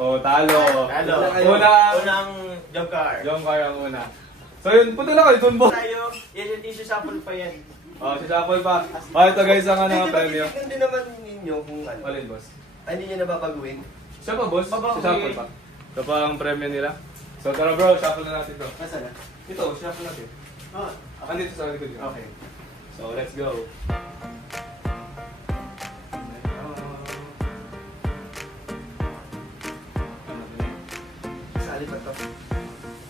Oh, talo. Talo. Unang jump car. Jump car ang una. So yun, punta na kayo dun, boss. Tayo, yan yung shuffle pa yan. Oh, si Shuffle pa. Oh, ito guys ang ano, premyo. Hindi naman ninyo kung ano. Alin, boss? Ay, hindi nyo nababaguhin. Siya pa, boss? Babawi. Si Shuffle pa. Ito pa ang premyo nila. So tara bro, shuffle na natin to. Nasaan na? Ito, shuffle natin. Ah, Andito sa likod yun. okay. So let's go. Sali pa to.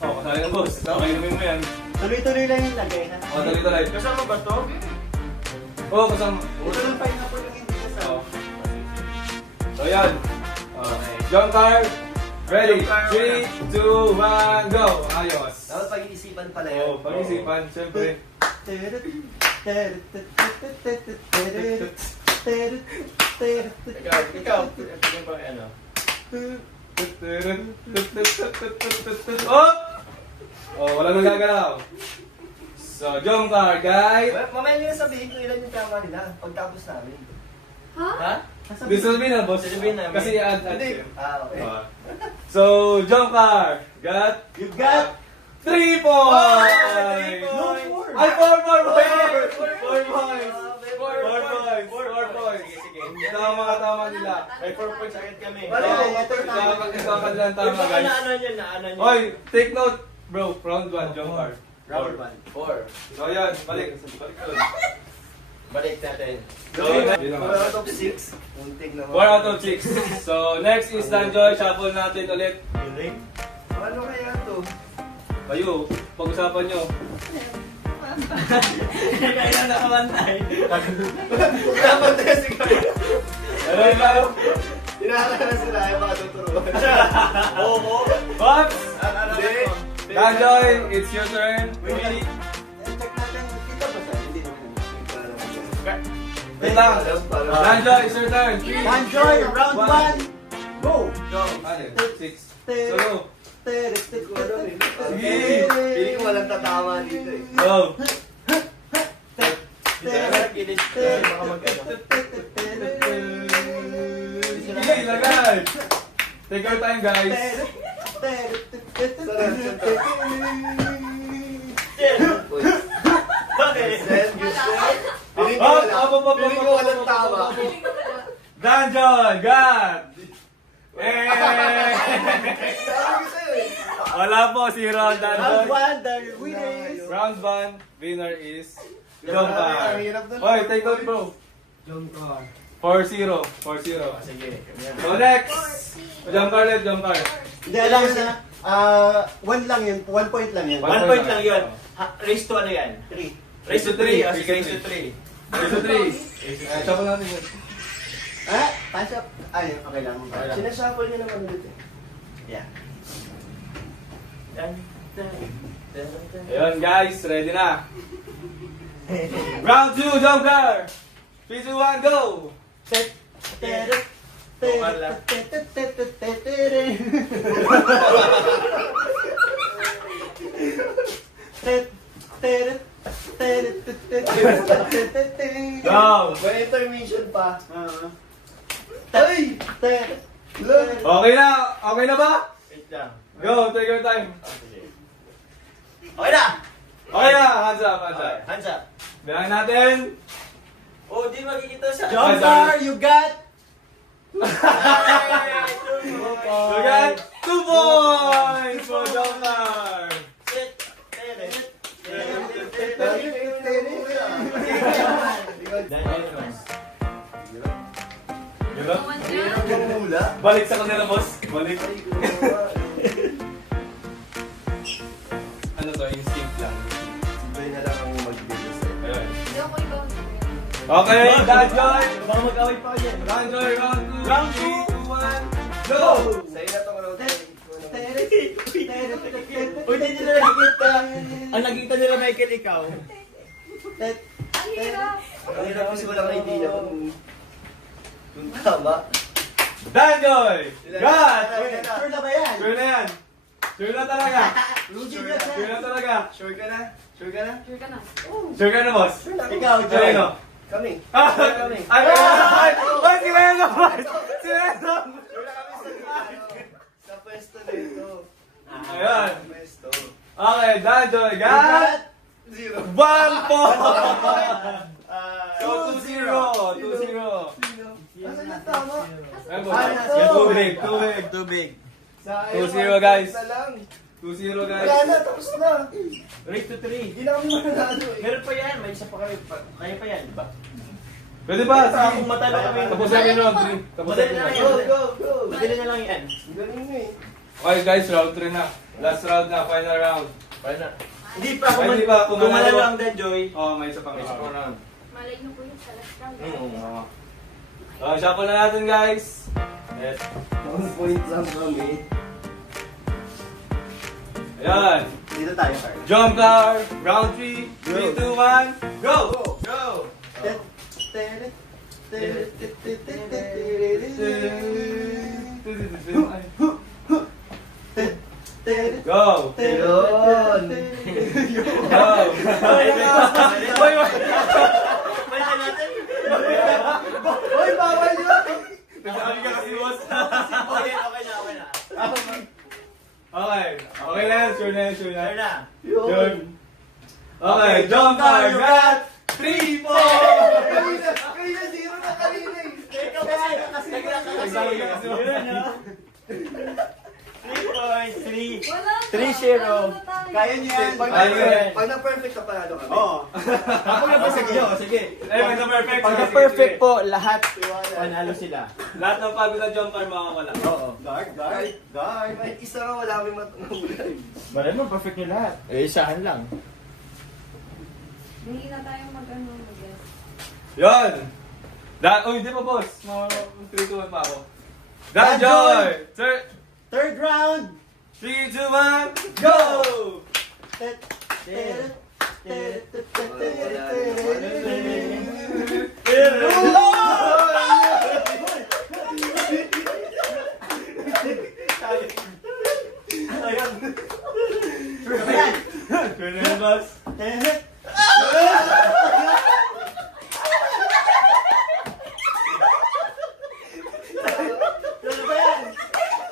Oh, kasali na boss. Okay, inumin mo yan. Tuloy-tuloy lang yung lagay ha. Oh, tuloy-tuloy. Kasama ba to? Oh, kasama. Ito lang pineapple yung hindi kasama. Oh. So yan. Jump car. Ready? Jump car, 3, 2, 1, go! Ayos. Dapat pag-iisipan pala yan. Oh, pag-isipan, syempre. Ikaw. Tingnan ko ano. Oh! Oh, wala nang gagalaw. So, jump car, guys. Mamaya nyo na sabihin kung ilan yung tama nila pagtapos namin. Ha? Di sabihin na, boss. Sabihin na. Kasi add. Hindi. Ah, okay. So, jump car. You got 3 points! 3 points! Ay, 4 points! 4 4 points! 4 points! Sige, sige. Tama nila. May 4 points agad kami. Ito ka lang tama, guys. Ano niya, ano niya. Oy, take note, bro. Round 1, jump car. Rubber band. 4. So, yan. Balik. Balik ka dun. Balik natin. So, 4 out of 6. Munting naman. 4 out of 6. So, next is Danjoy. Shuffle natin ulit. Ano kaya to? Kayo, pag-usapan nyo. Kaya na nakabantay. Dapat na siguro. Ano yung laro? Hinahanap na sila ay mga tuturuan. Oo. Pops! Hindi. Danjoy, it's your turn. Check natin. Kita ba sa? Hindi naman. Wait lang. Danjoy, it's your turn. Danjoy, round 1. Go! Ano? 6. So, Sige! Hindi ko walang tatama dito eh. go. Baka mag-ano. Sige, lagay. Take your time, guys. Bakit? Piling ko walang tama. Danjoy, God! Eh! Sabi ko sa'yo eh. Wala po si Round Danjoy. the winner is... Round 1, winner is Jomcar. Ang hirap na lang. Oy, take note, bro. Jomcar. 4-0. 4-0. Sige. So next, Jomcar ulit, Jomcar. Hindi, alam mo na. 1 lang yun. 1 point lang yun. 1 point lang yun. Race to ano yan? 3. Race to 3. Race to 3. Race to 3. Shuffle natin yun. Punch up. Ay, okay lang. Okay lang. Sinashuffle niya naman ulit eh. Yeah. Ayun guys, ready na. Round 2, Jomcar. 3, 2, 1, go! Go! May intermission pa. Ay! Okay na? Okay na ba? Wait lang. Go, take your time. Okay na! Okay na, hands up, hands up. Hands up. Bilang natin. Oh, di makikita siya. Jomcar, you got... You got 2 points for Jomcar. Diba? Hirap yung mula. Balik sa kanila, boss. Balik. Ano to? Instinct lang. Sibay na lang ang magbibigay sa'yo. Ayun. Hindi ako ikaw. Okay, Danjoy. Baka mag-away pa yan. Danjoy, round 2. Round 2, 1, go! Sa'yo na to, round 3. Uy, hindi nila nakikita. Ang nakita nila, Michael, ikaw. Ang hirap. Ang hirap kasi walang idea kung tama. Danjoy! God! Sure na ba yan? Sure na yan. Sure na talaga. Sure Sure na talaga. Sure ka na? Sure ka na? Sure ka na. Sure ka na, boss? Ikaw, Joy. Ano? Kami. Ah! Sure kami. Ay, si Lennon! Si Lennon! Sure na kami sa Okay, Danjoy got 0. 1 point! Ah, So, 2-0. 2-0. Asan yung tama? Ayun po. Ah, ito. Tubig. Tubig. Sayang, 2-0 guys. na lang. 2-0 guys. Wala na, tapos na. Rate to 3. Hindi na kami mananalo eh. Meron pa yan, may isa pa kayo. Kaya pa yan, di ba? Pwede ba? Basta kung matalo kami. Tapos namin round 3. Tapos Madali namin na round yan. Go, go, go. Madali na lang yan. Galing mo eh. Okay guys, round 3 na. Last round na, final round. Para na. Hindi pa, Ay, hindi pa, kung kung manalo- manalo ang Danjoy. Oh, may isa pang May isa pang round. Malay nyo po yung sa last round. Oo. Shuffle na natin guys. Yes. 1 point lang kami. Ayan. Dito tayo, Carl. Jump car, round 3, 3, 2, 1, go! Go! Go! Yun. Go! Wait, wait! Balikan natin. Hoy, bawal yun. Nagsabi ka kasi boss. Okay na. Okay. Okay na yan, sure na yan, sure na. Sure na. Yun. Okay, jump car, got 3 points! Kanina, 0 na kanina eh. Ikaw kasi Nagsabi ka kasi boss. Yun, no? 3 points, 3. Wala na. 3-0. Wala na tayo. Kaya niyo yan. Kaya niyo yan. Pag na-perfect ka panalo kami. Oo. Ako na ba sige? Sige. Eh, pag na-perfect. Pag sige, na-perfect sige. po, lahat panalo sila. Lahat ng pagod na jump car makakawala. Oo. Guard. Kahit isa nga wala kami matulad. Balay mo, perfect nyo lahat. Eh, isahan lang. Hindi na tayo mag-guess. Yun! Oh, hindi pa boss. Mga 3, 2, 1 pa ako. Danjoy! Third round! 3, 2, 1, go! Sure na yan, boss.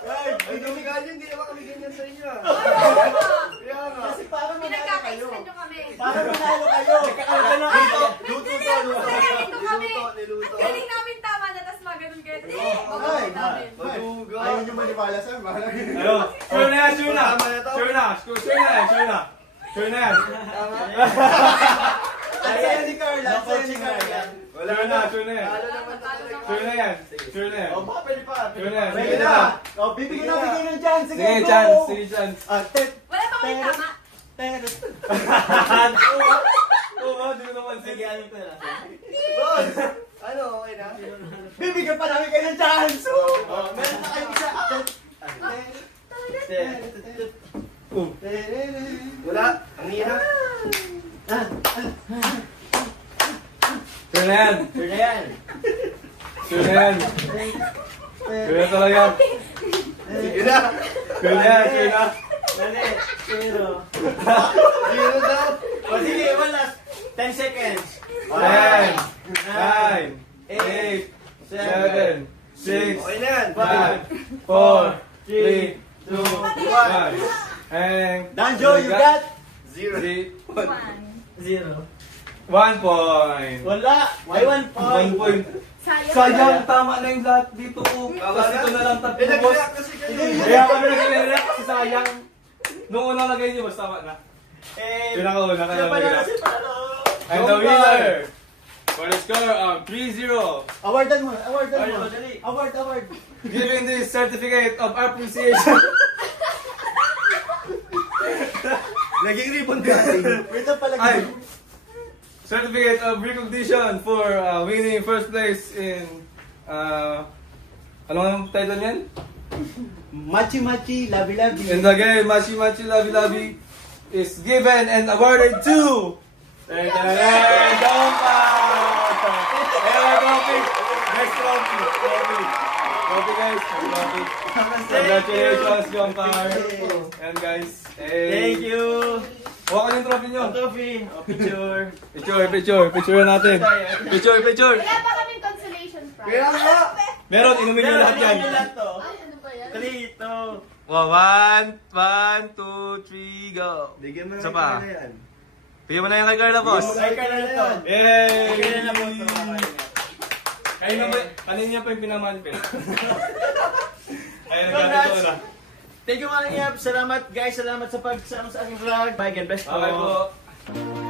Ay, kami ganyan, hindi naman kami ganyan sa inyo. Kaya nga. Kasi parang manalo kayo. Pinagkaka-extend nyo kami. Parang manalo kayo. Luto Nilito kami. Niluto. Galing namin tama na, tas maganon kayo. Tapos Ay, maganon namin. Maduga. Ayaw nyo maniwala sir, bahala kayo. Ayun. Sure na yan, sure na. Tama na to. Sure na, sure na yan, sure na. Sure na yan. Sa'yo ni Carla, sa'yo ni Carla. Wala Sure na, sure na yan. Talo naman to talaga. Sure na yan. Sure na yan. O, baka pwede pa. Sure na yan. Pwede Sige na. na. O, bibigyan ng chance. Sige, Sige, go. chance. Sige, chance. Wala pa kami tama. Oo, di ko naman Sige, sige. ano ko na. Boss! Ano, okay na? Bibigyan pa namin kayo ng chance. Meron na kayong isa. Wala. Ang hirap. Sure na yan. Sure na yan. Sure na yan. Sure na talaga. Sige na. Sure na yan, sure na. Dali. Zero. Zero daw. O, sige, one last. 10 seconds. 10, 9, 8, 7, 6, Okay na yan. 5, 4, 3, 2, 1. And Danjo, you got? Zero. 3, 0. 1 point. Wala. Why 1 1 point? point. Sayang. Sayang, tama na yung lahat dito ko. Kasi ito na lang tatlo, boss. Nag-react kasi kayo. Kaya kami nag-react kasi sayang. Nung unang lagay niyo, boss, tama na. Eh, Pinakauna, kaya siya pala, mag-react. siya pala. And the winner for the score of 3-0, Awardan mo, awardan Ay, mo. madali. Award. giving this certificate of appreciation. Naging ribbon cutting. Ito pala. Ay, certificate of recognition for winning first place in ano ang title niyan? Machi, labi. In the game, Machi Machi Labi Labi is given and awarded to Dompa! Trophy! Next trophy! Trophy guys! Trophy! Congratulations, Jompar! And guys, Thank you. Hawakan yung trophy nyo! Trophy. O, picture. Picture natin! Picture! Wala pa kaming consolation prize. Kaya nga. Meron, inumin nyo lahat yan! Inumin nyo lahat to. Ay, ano ba yan? Kalito. Wow, 1, 2, 3, go. Bigyan mo Isa ng pa. Carla yan. Bigyan mo na yung kay Carla, boss. Ay, Carla na to. Yay! Kailan na po ito? Kanina pa yung pinamalpit. Ayun, Congrats! ito na. Thank you, Manang Yap. Salamat, guys. Salamat sa pagsama sa aking vlog. Bye, God bless po. Okay po.